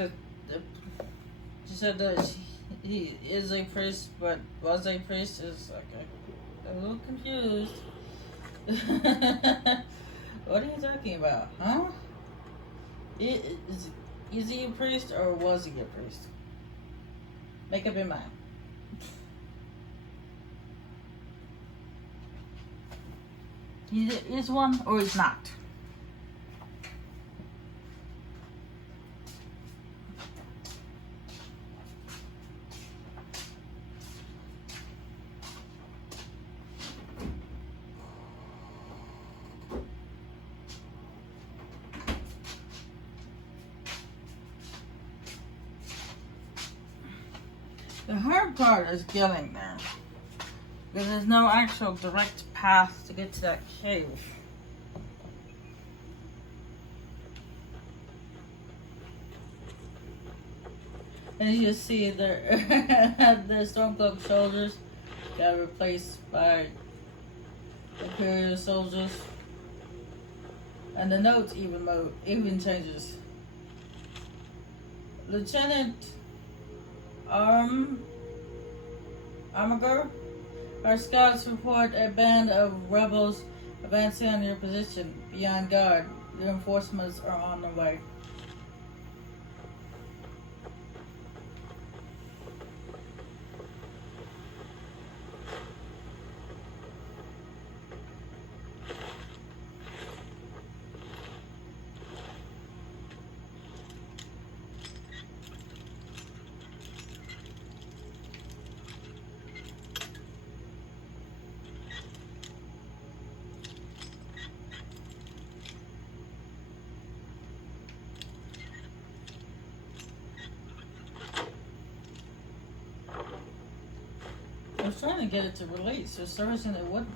the she said that he is a priest, but was a priest is like a little confused. What are you talking about, huh? Is he a priest or was he a priest? Make up your mind. He is one or he's not. The hard part is getting there. Because there's no actual direct path to get to that cave. As you see, the Stormcloak soldiers got replaced by Imperial soldiers. And the notes even changes. Lieutenant Armiger, our scouts report a band of rebels advancing on your position. Be on guard. Reinforcements are on the way. I was trying to get it to release. For some reason it wouldn't.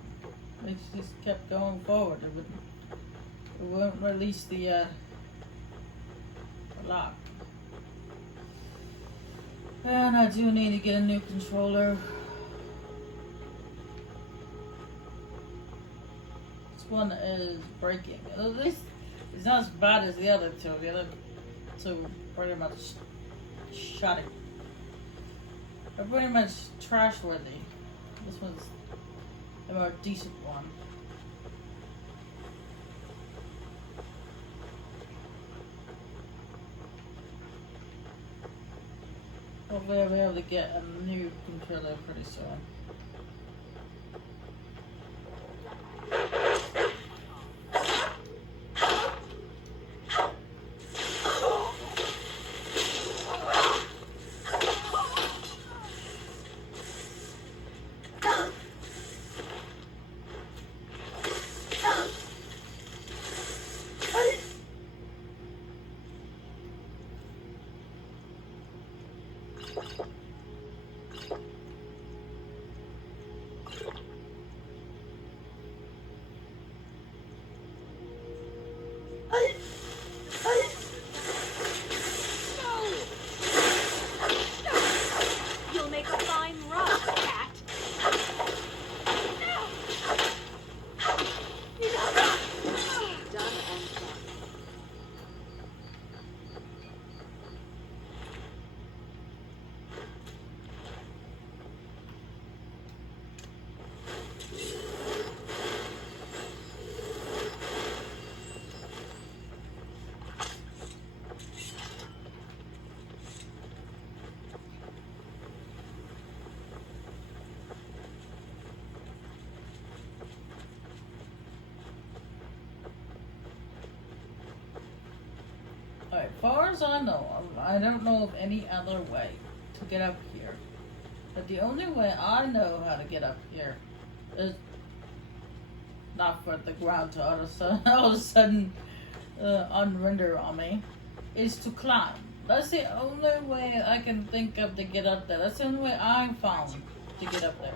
It just kept going forward. It wouldn't release the lock. And I do need to get a new controller. This one is breaking. At least it's not as bad as the other two. The other two pretty much shot it. They're pretty much trash worthy. This one's a more decent one. Hopefully I'll be able to get a new controller pretty soon. Alright, far as I know, I don't know of any other way to get up here. But the only way I know how to get up here is not for the ground to all of a sudden unrender on me, is to climb. That's the only way I can think of to get up there. That's the only way I found to get up there.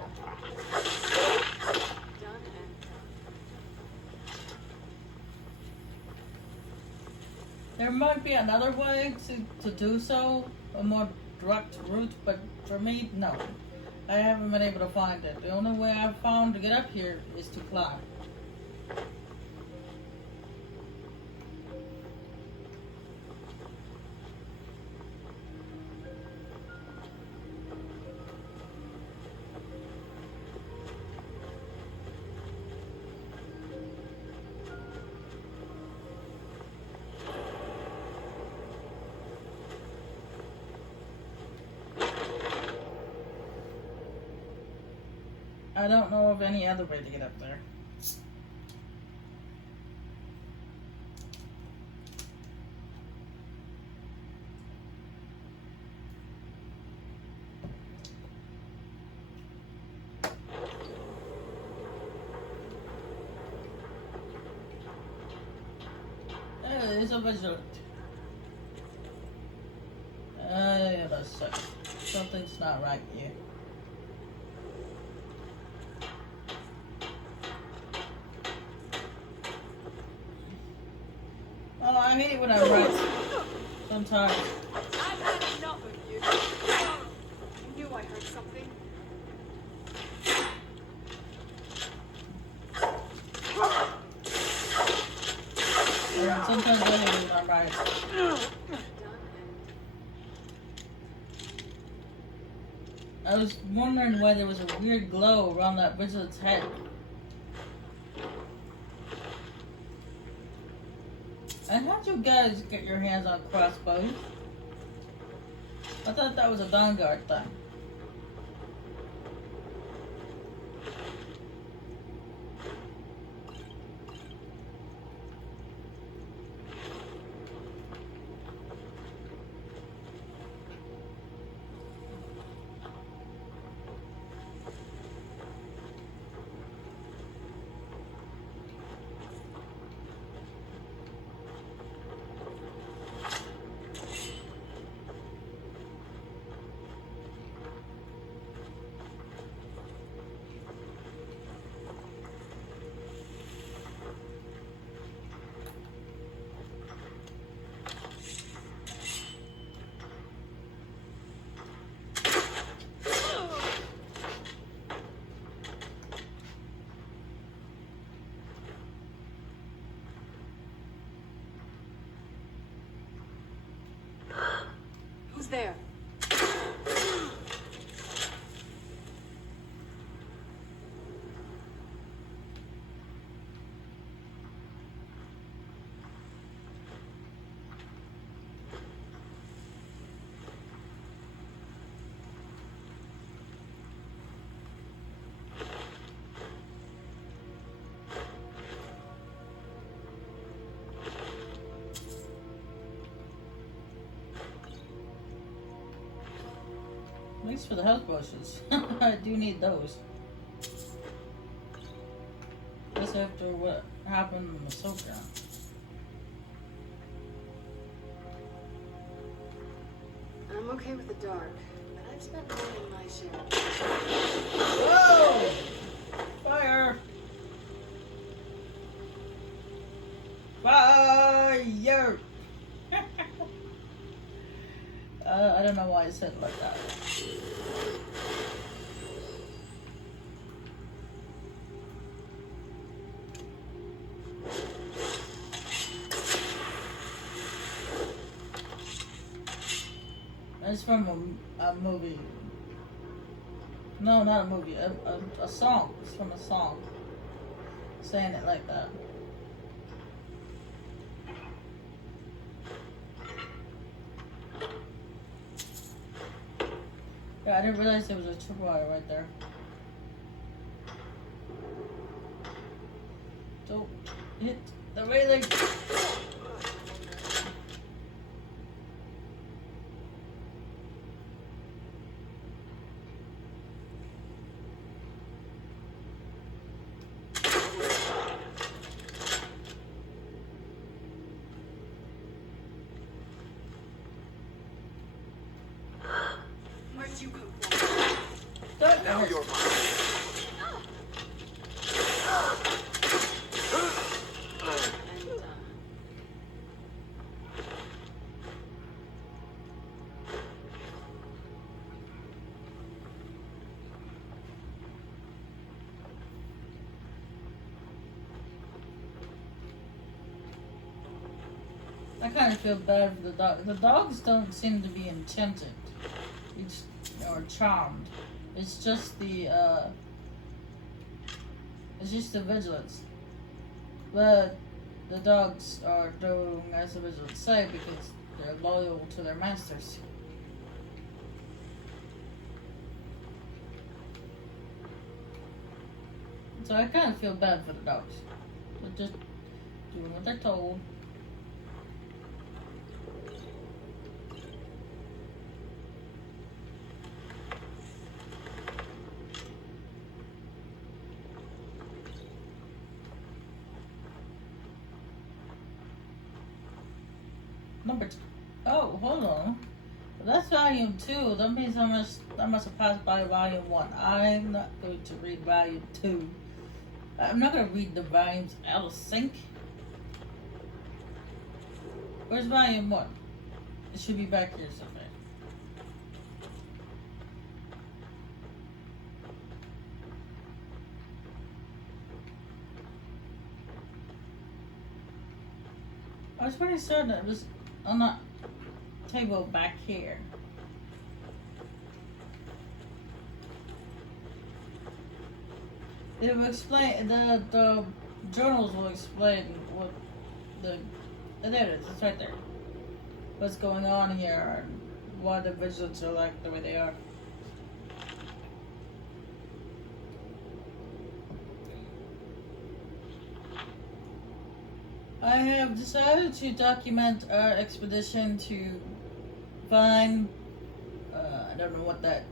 There might be another way to do so, a more direct route, but for me, no. I haven't been able to find it. The only way I've found to get up here is to climb. I don't know of any other way to get up there. It's a vigilant. Yeah, that's sucks. Something's not right here. Oh, I hate when I'm right. Sometimes. I've had enough of you. I knew I heard something. Yeah, sometimes I hate when I'm right. I was wondering why there was a weird glow around that wizard's head. And how'd you guys get your hands on crossbows? I thought that was a Vanguard thing. Who's there? Thanks for the health potions. I do need those. Guess after what happened in the soak ground. I'm okay with the dark, but I've spent more than my share. Whoa! Fire! Fire! I don't know why I said it like that. It's from a movie. No, not a movie. A song. It's from a song. Saying it like that. Yeah, I didn't realize there was a tripwire right there. Don't hit the railing. Where'd you come from? Now you're mine. And, I kind of feel bad for the dog. The dogs don't seem to be enchanted. It's, or charmed. It's just the vigilance. But the dogs are doing as the vigilance say because they're loyal to their masters. So I kind of feel bad for the dogs. They're just doing what they're told. Number 2. Oh, hold on. That's volume 2. That means I must have passed by volume 1. I'm not going to read volume 2. I'm not going to read the volumes out of sync. Where's volume 1? It should be back here somewhere. I was pretty certain it was on that table back here. It will explain, the journals will explain what there it is, it's right there. What's going on here and why the vigilants are like the way they are. I have decided to document our expedition to find, I don't know what that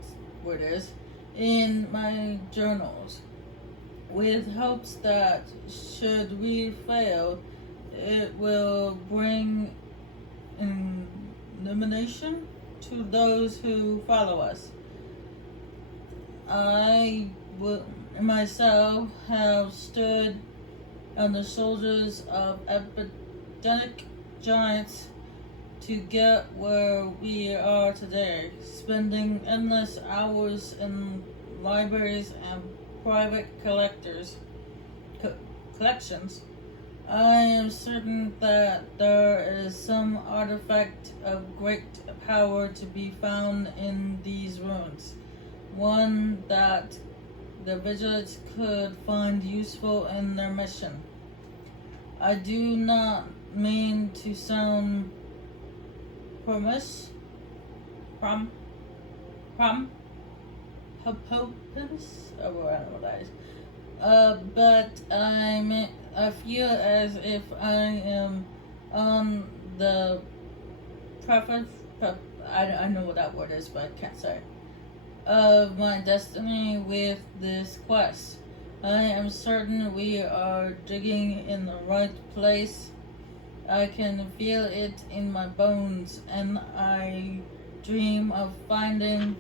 word is, in my journals, with hopes that should we fail, it will bring illumination to those who follow us. I will myself have stood on the shoulders of epidemic giants to get where we are today, spending endless hours in libraries and private collections. I am certain that there is some artifact of great power to be found in these ruins, one that the vigilants could find useful in their mission. I do not mean to sound promise, hopeless, or I don't know what that is. But I feel as if I am on the I know what that word is, but I can't say it, of my destiny with this quest. I am certain we are digging in the right place. I can feel it in my bones, and I dream of finding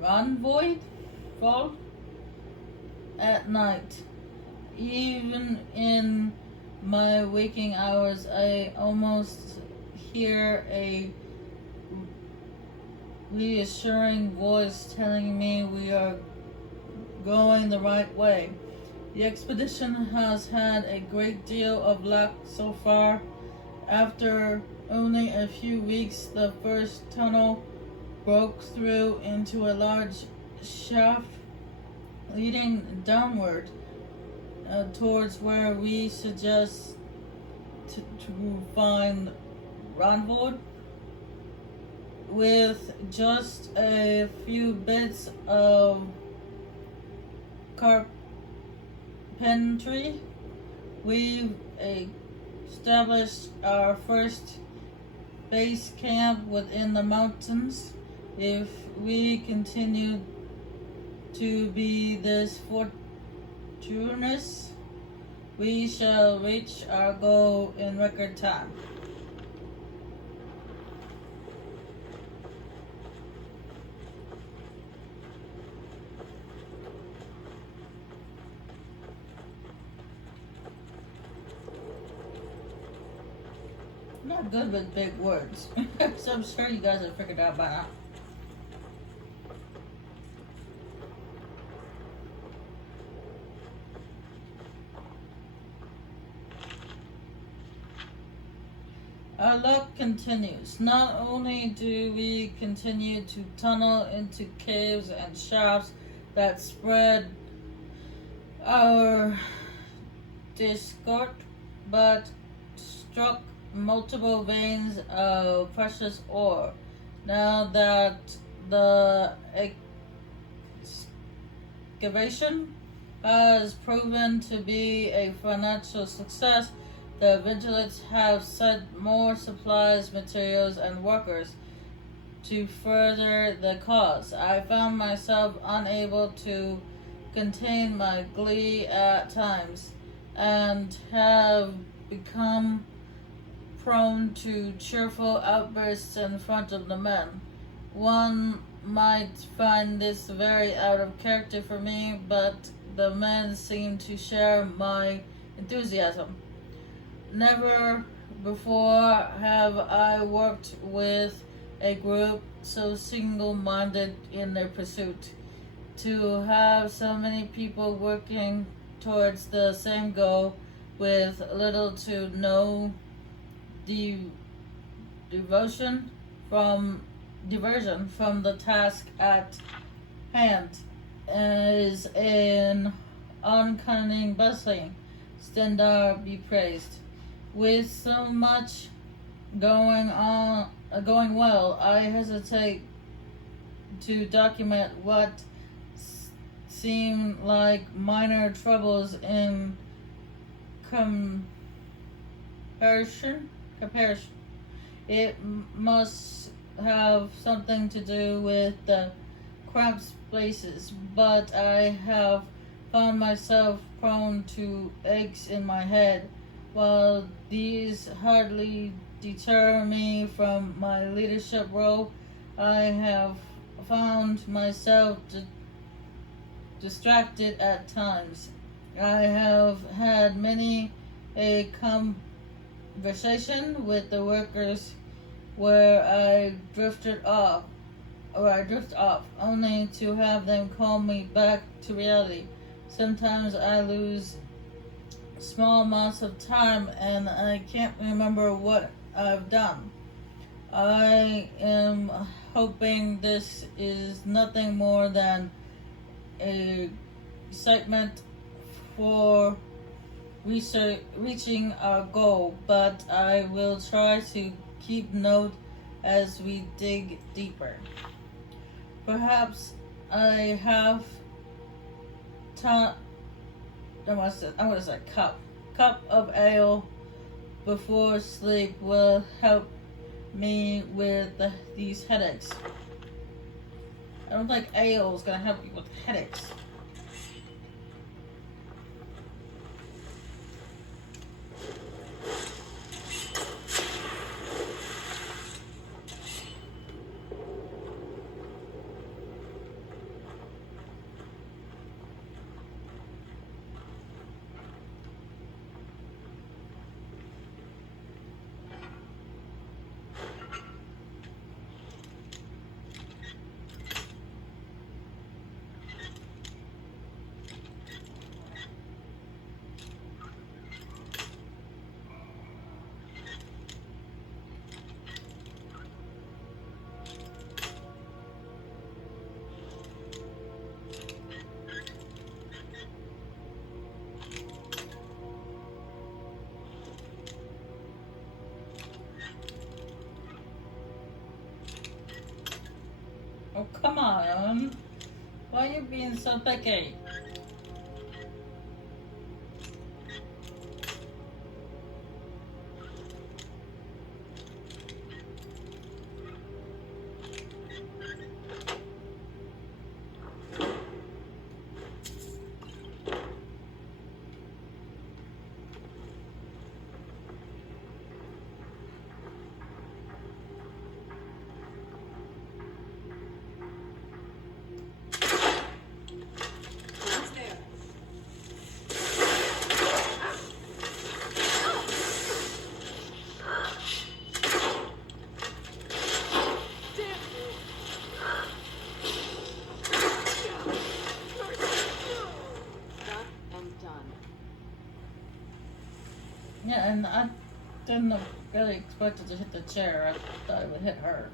Ronvoid Vault at night. Even in my waking hours, I almost hear a reassuring voice telling me we are going the right way. The expedition has had a great deal of luck so far. After only a few weeks, the first tunnel broke through into a large shaft leading downward towards where we suggest to find Ronvold. With just a few bits of carpentry, we've established our first base camp within the mountains. If we continue to be this fortuitous, we shall reach our goal in record time. Not good with big words, so I'm sure you guys have figured out by now. Our luck continues. Not only do we continue to tunnel into caves and shafts that spread our discord, but struck multiple veins of precious ore. Now that the excavation has proven to be a financial success. The vigilantes have sent more supplies, materials, and workers to further the cause. I found myself unable to contain my glee at times and have become prone to cheerful outbursts in front of the men. One might find this very out of character for me, but the men seem to share my enthusiasm. Never before have I worked with a group so single-minded in their pursuit. To have so many people working towards the same goal with little to no diversion from the task at hand is an uncanny bustling standard be praised. With so much going well, I hesitate to document what seem like minor troubles in comparison. It must have something to do with the cramped spaces, but I have found myself prone to aches in my head. While these hardly deter me from my leadership role, I have found myself distracted at times. I have had many a conversation with the workers where I drift off, only to have them call me back to reality. Sometimes I lose small amounts of time and I can't remember what I've done. I am hoping this is nothing more than a excitement for reaching our goal, but I will try to keep note as we dig deeper. Perhaps I have cup of ale before sleep will help me with these headaches. I don't think ale is going to help you with headaches. Oh, come on. Why are you being so picky? Yeah, and I didn't really expect it to hit the chair. I thought it would hit her.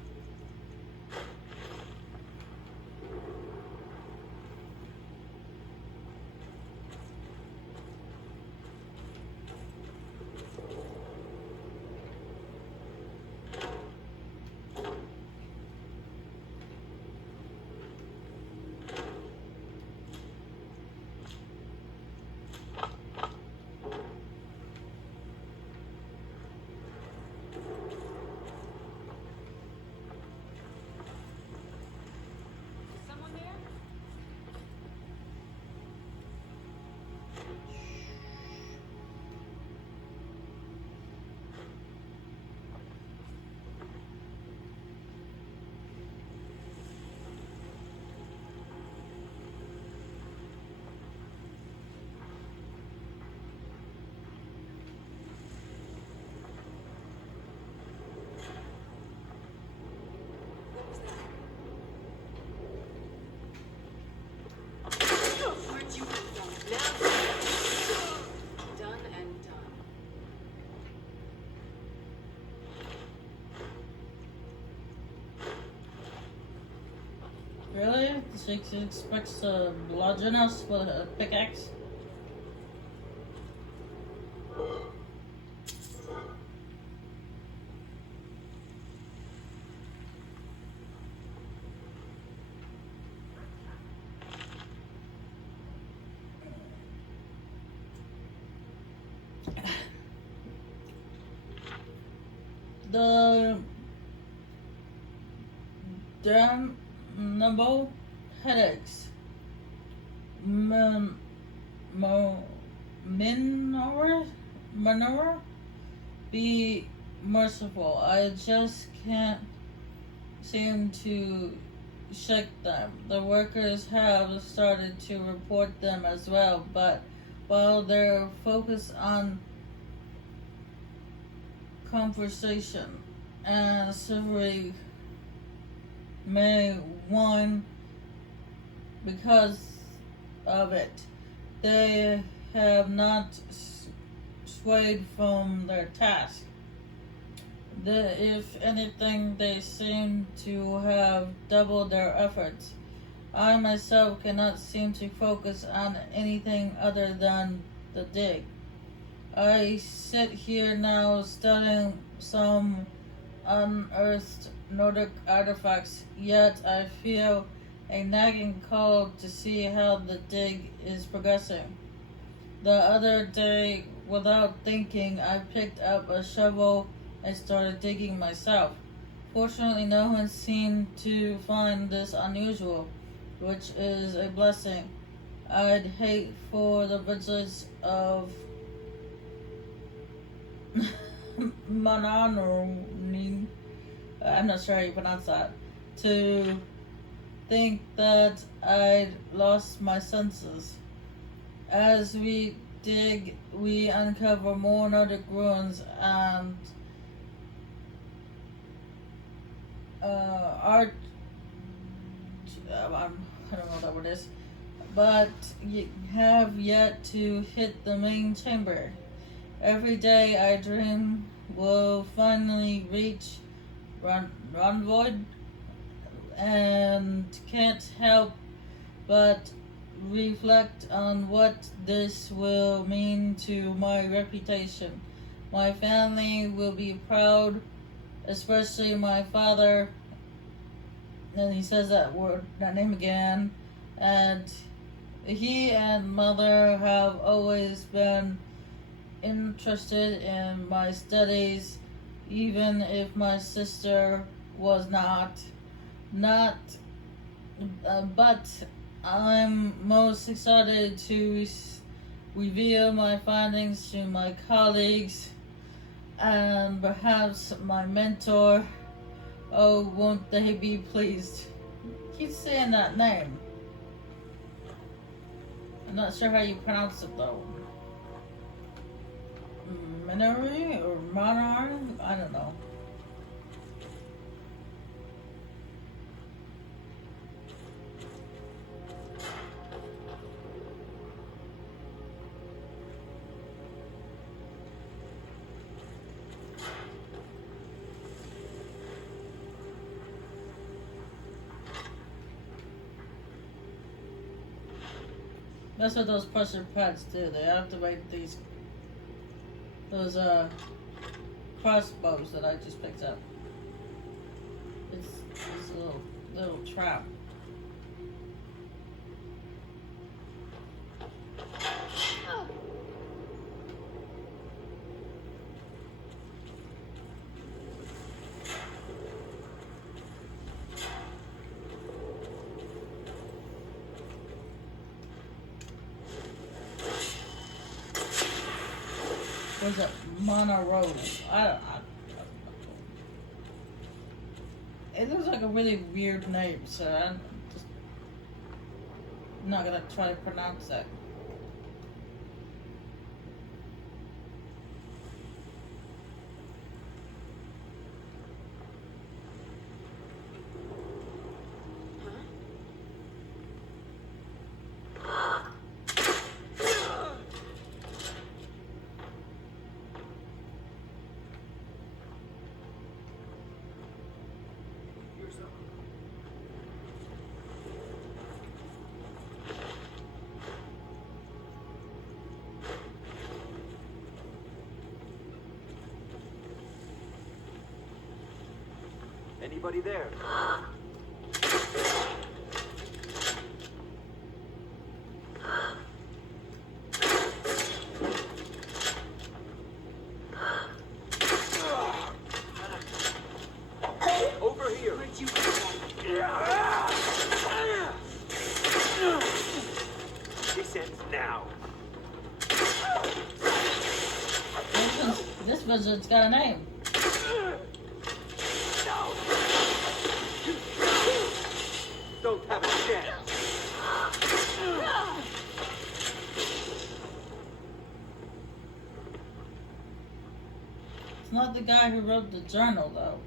she expects to bludgeon us with a pickaxe. The damnable headaches. Minora, be merciful. I just can't seem to shake them. The workers have started to report them as well, but while they're focused on conversation and civilly may one because of it. They have not swayed from their task. If anything, they seem to have doubled their efforts. I myself cannot seem to focus on anything other than the dig. I sit here now studying some unearthed Nordic artifacts, yet I feel a nagging call to see how the dig is progressing. The other day, without thinking, I picked up a shovel and started digging myself. Fortunately, no one seemed to find this unusual, which is a blessing. I'd hate for the vigilance of Mananoni, I'm not sure how you pronounce that, to think that I'd lost my senses. As we dig, we uncover more Nordic ruins and art. I don't know what that word is, but you have yet to hit the main chamber. Every day I dream will finally reach Ronvoid and can't help but reflect on what this will mean to my reputation. My family will be proud, especially my father, and he says that name again, and he and mother have always been interested in my studies, even if my sister was not, but I'm most excited to reveal my findings to my colleagues and perhaps my mentor. Oh, won't they be pleased? Keep saying that name. I'm not sure how you pronounce it though. Minari or Manar? I don't know. That's what those pressure pads do. They activate those crossbows that I just picked up. It's a little trap. Was it Monoroe? I don't know. It looks like a really weird name, so I'm just not gonna try to pronounce it. Anybody there? Over here. Where'd you come from? Descend now. This wizard's got a name. Don't have a chance. It's not the guy who wrote the journal, though.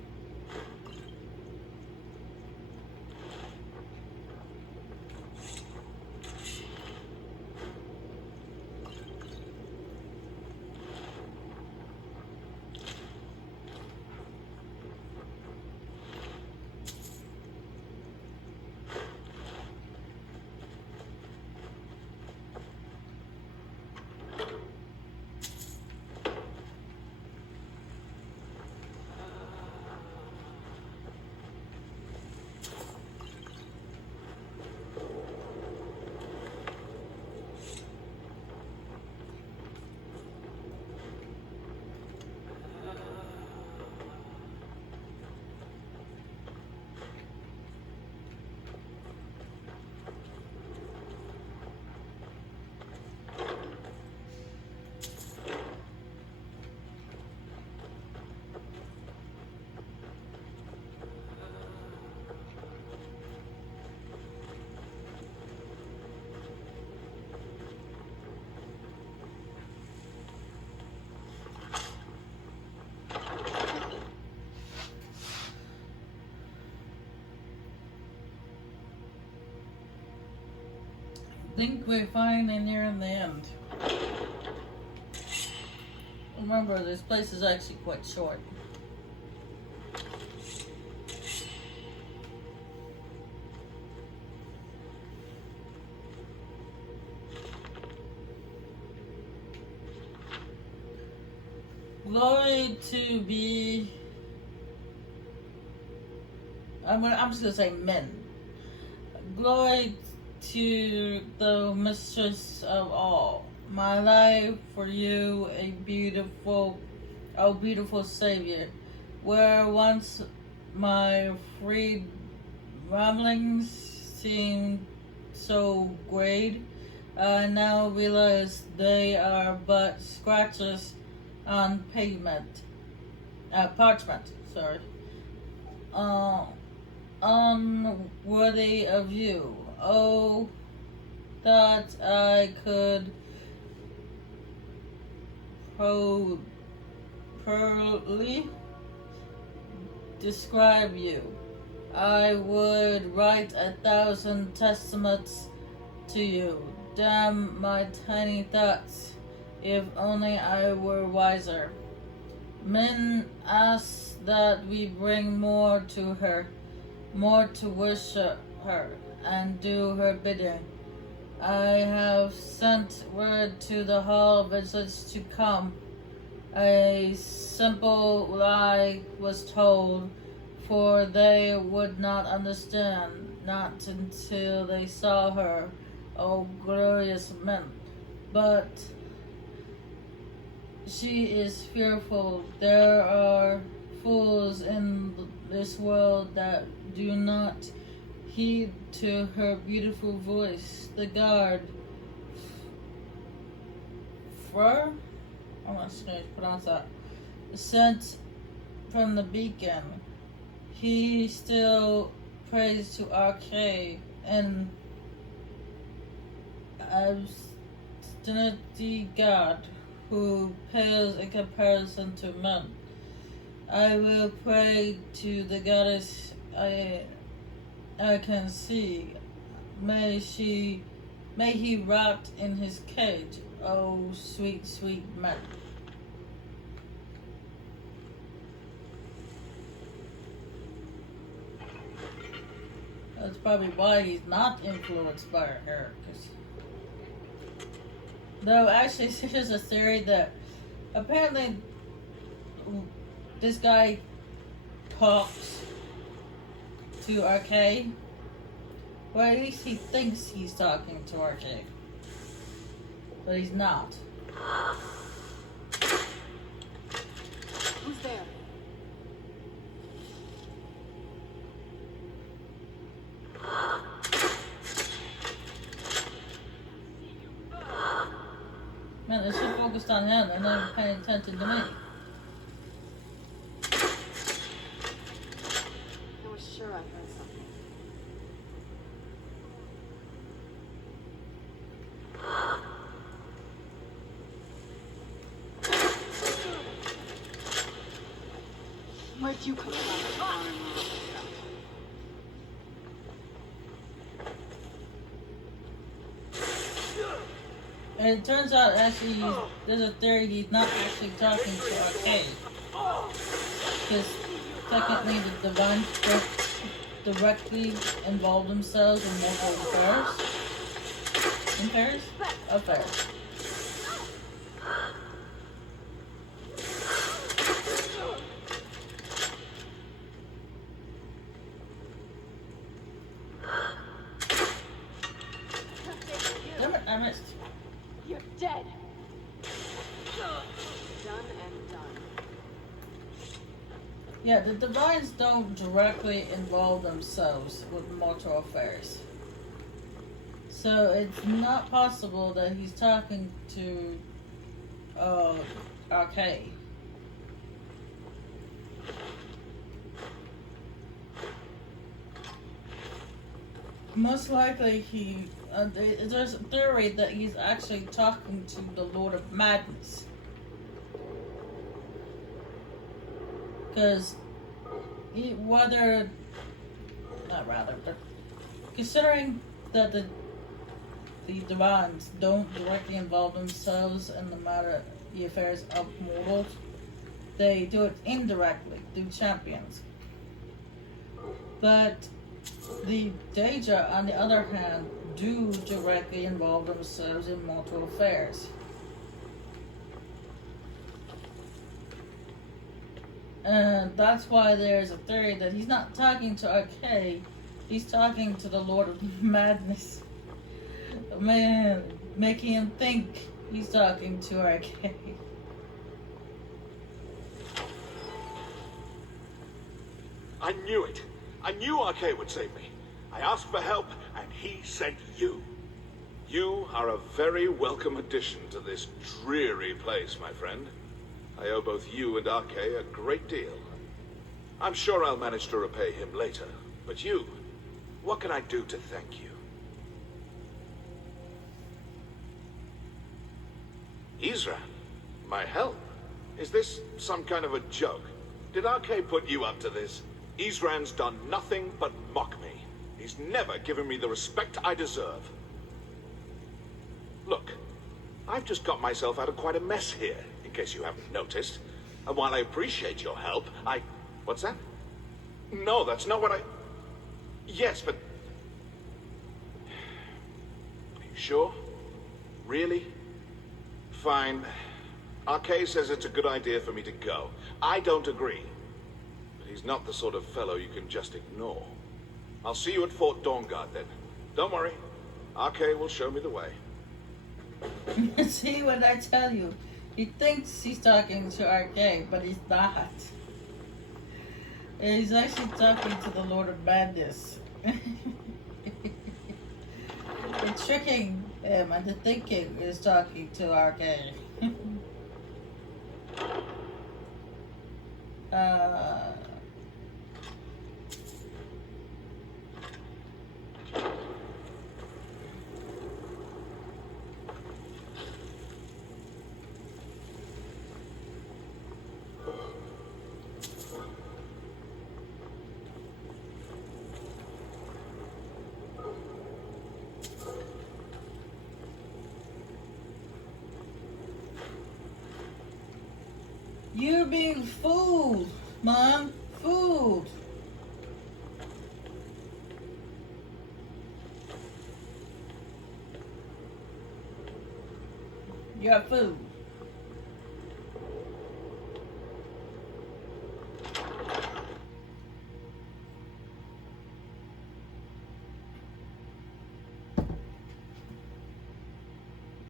I think we're finally nearing the end. Remember, this place is actually quite short. Glory to be... I'm just gonna say men. Glory to the mistress of all. My life for you, a beautiful savior. Where once my free ramblings seemed so great, I now realize they are but scratches on parchment, sorry. Unworthy of you. Oh, that I could properly describe you. I would write 1,000 testaments to you. Damn my tiny thoughts, if only I were wiser. Men ask that we bring more to her, more to worship her and do her bidding. I have sent word to the hall visits to come. A simple lie was told, for they would not understand, not until they saw her, oh glorious men. But she is fearful. There are fools in this world that do not heed to her beautiful voice. The guard, Fur, I'm not sure how to pronounce that, sent from the beacon. He still prays to Arcade and obstinate God who pales in comparison to men. I will pray to the goddess I can see. May he rot in his cage. Oh, sweet, sweet man. That's probably why he's not influenced by her. Though, actually, there's a theory that apparently this guy talks to Arcade. Well, at least he thinks he's talking to Arcade. But he's not. Who's there? Man, they're so focused on him, they're not even paying attention to me. I was sure I heard something. Where'd you come from? And it turns out actually there's a theory he's not actually talking to Arcade. Because technically the Divine don't directly involve themselves in multiple affairs. Affairs. Damn it, I missed. You're dead. Done and done. Yeah, the Divines don't directly involve themselves with mortal affairs. So it's not possible that he's talking to Arcade. Most likely there's a theory that he's actually talking to the Lord of Madness. Because considering that the Divines don't directly involve themselves in the affairs of mortals, they do it indirectly through champions. But the Daedra, on the other hand, do directly involve themselves in mortal affairs. And that's why there's a theory that he's not talking to Arcade, he's talking to the Lord of Madness. Man, making him think he's talking to Arcade. I knew it. I knew Arcade would save me. I asked for help, and he sent you. You are a very welcome addition to this dreary place, my friend. I owe both you and Arcade a great deal. I'm sure I'll manage to repay him later. But you, what can I do to thank you? Isran, my help? Is this some kind of a joke? Did Arcade put you up to this? Isran's done nothing but mock me. He's never given me the respect I deserve. Look, I've just got myself out of quite a mess here, in case you haven't noticed. And while I appreciate your help, What's that? No, that's not what I... Yes, but... Are you sure? Really? Fine. Arcade says it's a good idea for me to go. I don't agree. But he's not the sort of fellow you can just ignore. I'll see you at Fort Dawnguard then. Don't worry. Arcade will show me the way. See what I tell you? He thinks he's talking to Arcade, but he's not. He's actually talking to the Lord of Madness. They're tricking him into thinking he's talking to Arcade. You're being fooled, Mom. Fooled. You're fooled.